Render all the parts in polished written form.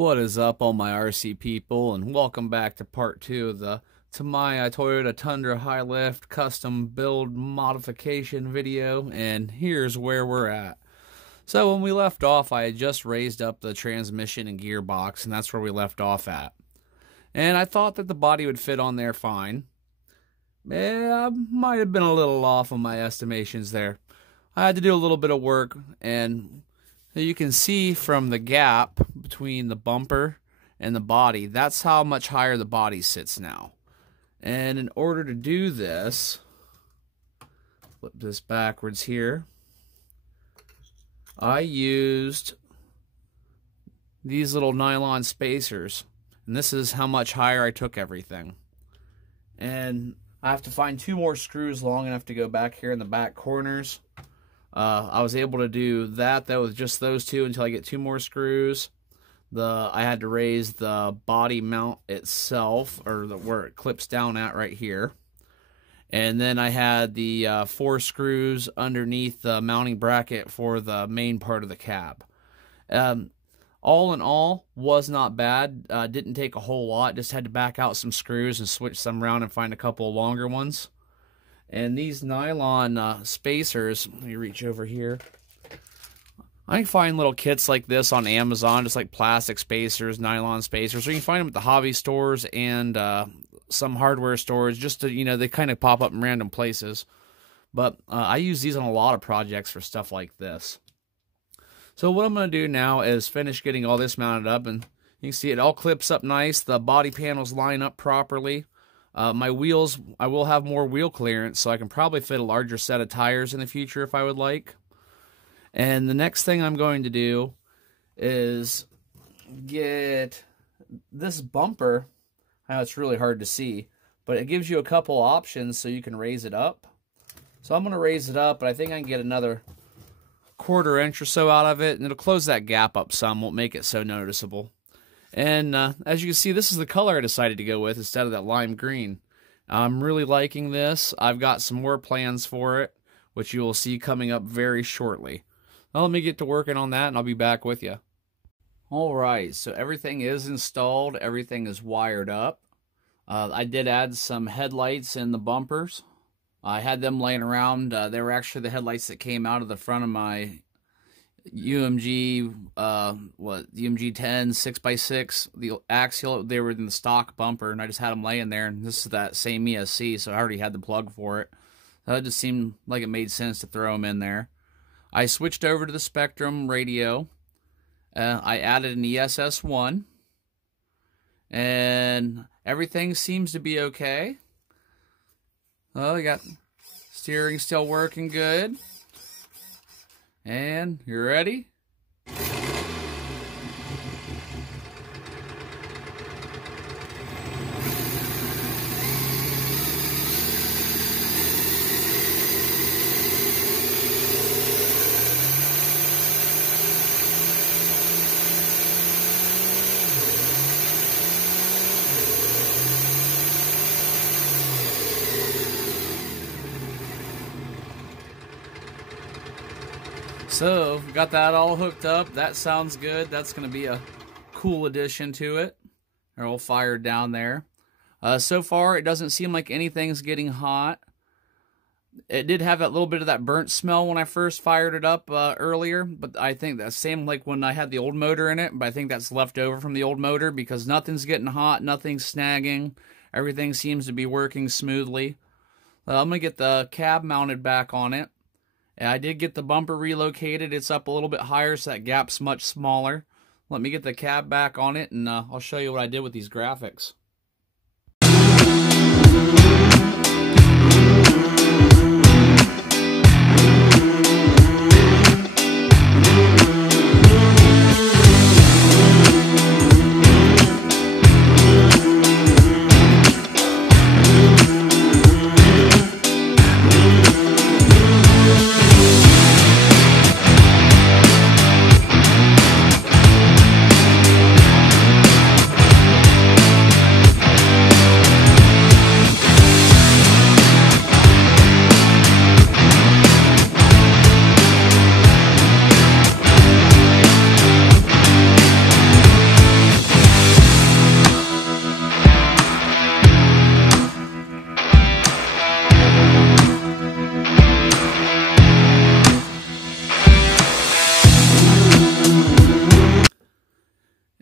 What is up, all my RC people, and welcome back to part 2 of the Tamiya Toyota Tundra high lift custom build modification video, and here's where we're at. So when we left off, I had just raised up the transmission and gearbox, and that's where we left off at. And I thought that the body would fit on there fine. Yeah, I might have been a little off on my estimations there. I had to do a little bit of work, and you can see from the gap between the bumper and the body, that's how much higher the body sits now. And in order to do this, flip this backwards here, I used these little nylon spacers, and this is how much higher I took everything. And I have to find 2 more screws long enough to go back here in the back corners. I was able to do that though with just those 2 until I get 2 more screws. I had to raise the body mount itself, or where it clips down at right here. And then I had the 4 screws underneath the mounting bracket for the main part of the cab. All in all, was not bad. Didn't take a whole lot. Just had to back out some screws and switch some around and find a couple of longer ones. And these nylon spacers, let me reach over here. I can find little kits like this on Amazon, just like plastic spacers, nylon spacers, or you can find them at the hobby stores and some hardware stores. Just to, they kind of pop up in random places. But I use these on a lot of projects for stuff like this. So what I'm going to do now is finish getting all this mounted up, and you can see it all clips up nice. The body panels line up properly. My wheels, I will have more wheel clearance, so I can probably fit a larger set of tires in the future if I would like. And the next thing I'm going to do is get this bumper. I know it's really hard to see, but it gives you a couple options so you can raise it up. So I'm going to raise it up, but I think I can get another 1/4 inch or so out of it, and it'll close that gap up some, won't make it so noticeable. And as you can see, this is the color I decided to go with instead of that lime green. I'm really liking this. I've got some more plans for it, which you will see coming up very shortly. Now let me get to working on that, and I'll be back with you. Alright, so everything is installed. Everything is wired up. I did add some headlights in the bumpers. I had them laying around. They were actually the headlights that came out of the front of my UMG, UMG 10 6x6, the axial. They were in the stock bumper, and I just had them laying there, and this is that same ESC, so I already had the plug for it. So it just seemed like it made sense to throw them in there. I switched over to the Spectrum radio. I added an ESS1, and everything seems to be okay. Oh, we got steering still working good. And you ready? So, we got that all hooked up. That sounds good. That's going to be a cool addition to it. They're all fired down there. So far, it doesn't seem like anything's getting hot. It did have that little bit of that burnt smell when I first fired it up earlier, but I think that's same like when I had the old motor in it, but I think that's left over from the old motor because nothing's getting hot, nothing's snagging. Everything seems to be working smoothly. I'm going to get the cab mounted back on it. And I did get the bumper relocated. It's up a little bit higher, so that gap's much smaller. Let me get the cab back on it, and I'll show you what I did with these graphics.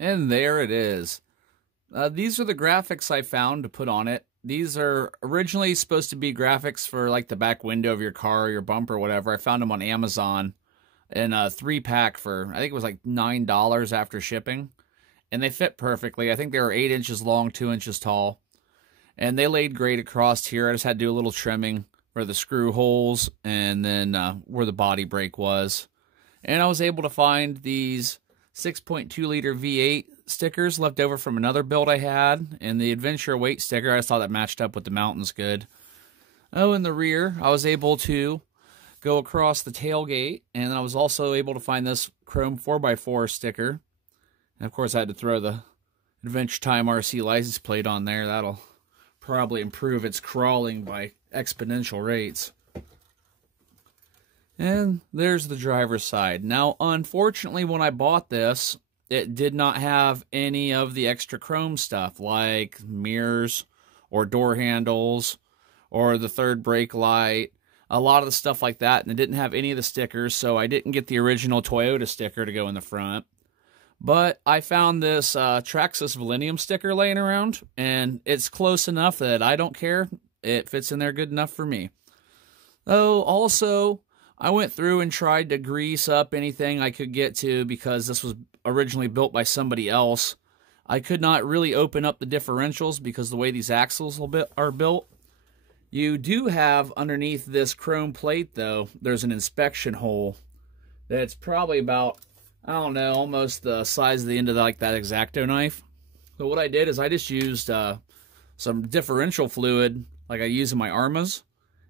And there it is. These are the graphics I found to put on it. These are originally supposed to be graphics for like the back window of your car or your bumper or whatever. I found them on Amazon in a 3-pack for, I think it was like $9 after shipping. And they fit perfectly. I think they were 8 inches long, 2 inches tall. And they laid great across here. I just had to do a little trimming for the screw holes and then where the body brake was. And I was able to find these 6.2 liter V8 stickers left over from another build I had, and the Adventure weight sticker. I just thought that matched up with the mountains good. Oh, in the rear, I was able to go across the tailgate, and I was also able to find this chrome 4x4 sticker. And of course, I had to throw the Adventure Time RC license plate on there. That'll probably improve its crawling by exponential rates. And there's the driver's side. Now, unfortunately, when I bought this, it did not have any of the extra chrome stuff, like mirrors or door handles or the third brake light, a lot of the stuff like that. And it didn't have any of the stickers, so I didn't get the original Toyota sticker to go in the front. But I found this Traxxas Millennium sticker laying around, and it's close enough that I don't care. It fits in there good enough for me. Oh, also, I went through and tried to grease up anything I could get to because this was originally built by somebody else. I could not really open up the differentials because the way these axles are built. You do have underneath this chrome plate, though, there's an inspection hole that's probably about, I don't know, almost the size of the end of like that X-Acto knife. So what I did is I just used some differential fluid like I use in my Armas,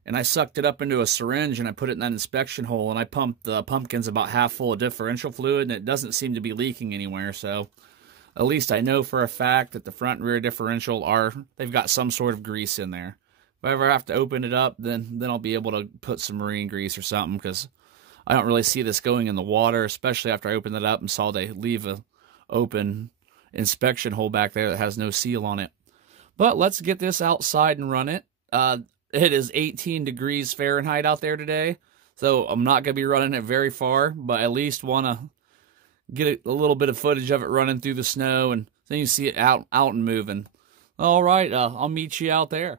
and I sucked it up into a syringe and I put it in that inspection hole, and I pumped the pumpkins about half full of differential fluid, and it doesn't seem to be leaking anywhere. So at least I know for a fact that the front and rear differential they've got some sort of grease in there. If I ever have to open it up, then I'll be able to put some marine grease or something, because I don't really see this going in the water, especially after I opened it up and saw they leave a open inspection hole back there that has no seal on it. But let's get this outside and run it. It is 18 degrees Fahrenheit out there today, so I'm not going to be running it very far, but at least want to get a little bit of footage of it running through the snow, and then you see it out and moving. All right, I'll meet you out there.